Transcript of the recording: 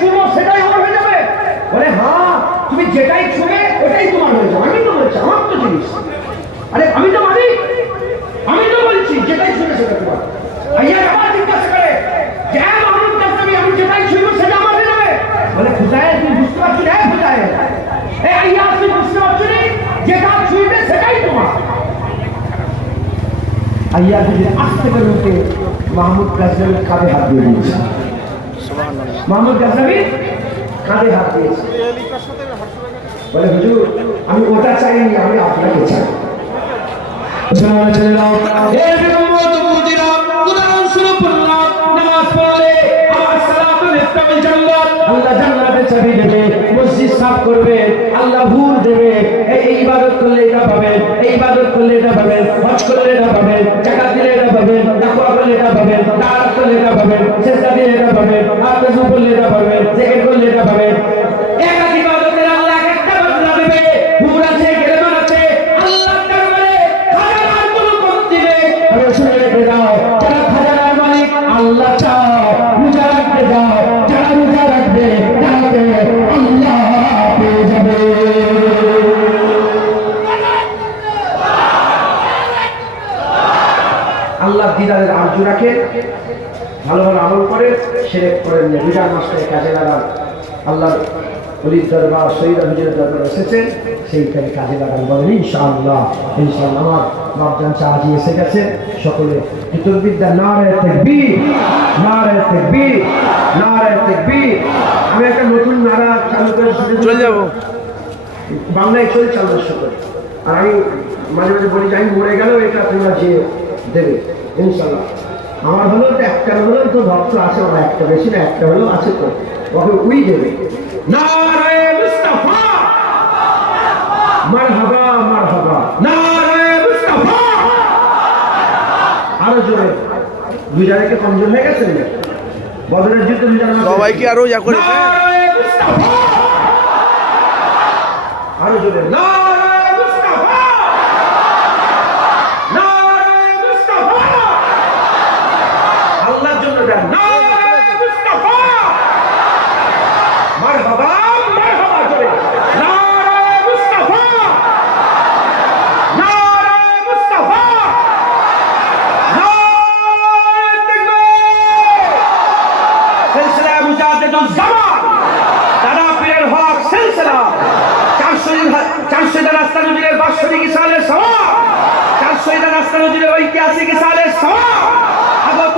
ছুঁবো সেটাই আমার হয়ে যাবে? বলে হ্যাঁ, তুমি যেটাই ছুঁবে ওটাই তোমার হয়ে যাবে। আমি তো বলছি আমার তো জিনিস, আরে আমি তো মালিক, আমি তো বলছি যেটাই ছুঁবে সেটা তোমার। আইয়া আবার জিজ্ঞাসা করে যে মাহমুদ কাসেমি, আমি যেটাই ছুঁবো সেটা আমার হয়ে যাবে? বলে খুদায় তুমি বুঝতে পারছো না? খুদায় এই আইয়া তুমি বুঝতে পারছো না? যেটা ছুঁবে সেটাই তোমার। আইয়া যদি আসতে করে উঠে মাহমুদ কাসেমির কাঁধে হাত দিয়ে দিয়েছে। মাহমুদ কাসেমি কাঁধে হাত দিয়েছে, বলে হুজুর আমি ওটা চাইনি, আমি আপনাকে চাই। নামাজ পড়লে আমার সালাতুল ইসলামের জান্নাত, আল্লাহ জান্নাতের চাবি দেবে, মসজিদ সাফ করবে, আল্লাহ হুর দেবে। এই ইবাদত করলে এটা পাবেন, এই ইবাদত করলে এটা পাবেন, হজ করলে এটা পাবেন, জাকাত দিলে এটা পাবেন, তাকওয়া করলে এটা পাবেন, তাআত করলে এটা পাবেন, সিজদা দিলে এটা পাবেন, আরজু করলে এটা পাবেন, জিকির করলে এটা পাবেন। এক এক ইবাদতের আল্লাহ একটা বদলা দেবে। হুর আছে, গেলেমান আছে, আল্লাহ দরবারে খাজানার কোনো কম দিবে। আরে শুনে রেখে দাও, যারা খাজানার মালিক আল্লাহ চাও, রোজা রাখতে যাও, যারা রোজা রাখবে তাকে আল্লাহ পেয়ে যাবে। আল্লাহ দিদারের আরজু রাখে, ভালো ভালো আমল করে, শিরক করেন না, রোজার মাসটাকে কাজে লাগান। আল্লাহর ওলির দরবার, শহীদ হুজুরের দরবার এসেছেন, সেইটাকে কাজে লাগান। বলেন ইনশাআল্লাহ। ইনশাআল্লাহ। আমার বাপজান চাচি এসে গেছে, সকলে কৃতজ্ঞতা। নারে তাকবীর, নারে তাকবীর, নারে তাকবীর। আমি একটা নতুন নারা চালু করে চলে যাব, বাংলায় চলে চালু করে। আর আমি মাঝে মাঝে বলি যে আমি মরে গেলেও এটা তোমরা যে দেবে ইনশাআল্লাহ। আমার হলো তো একটা হলেও তো ভক্ত আছে, আমার একটা বেশি না, একটা হলেও আছে, তো ওকে উই দেবে। নারে মুস্তাফা, মারহাবা মারহাবা, নারে মুস্তাফা। আরো জোরে, দুইটা রেখে কমজোর হয়ে গেছে না? বদরের যুদ্ধ সবাই কি আরো ইয়া করেছে? নারে মুস্তাফা, আরো জোরে, নারে মুস্তাফা, নারে মুস্তাফা। আল্লাহর জন্য দেন, নারে মুস্তাফা, মারহাবা মারহাবা জোরে, নারে মুস্তাফা, নারে মুস্তাফা, নারে তাকবীর। সিলসিলা মুজাহিদুল জামান, দাদা পীরের হক সিলসিলা 400 রাস্তা নদীর বাৎসরিক ইসালের সওয়াব, 400 রাস্তা নদীর ঐতিহাসিক ইসালের সওয়াব। আগত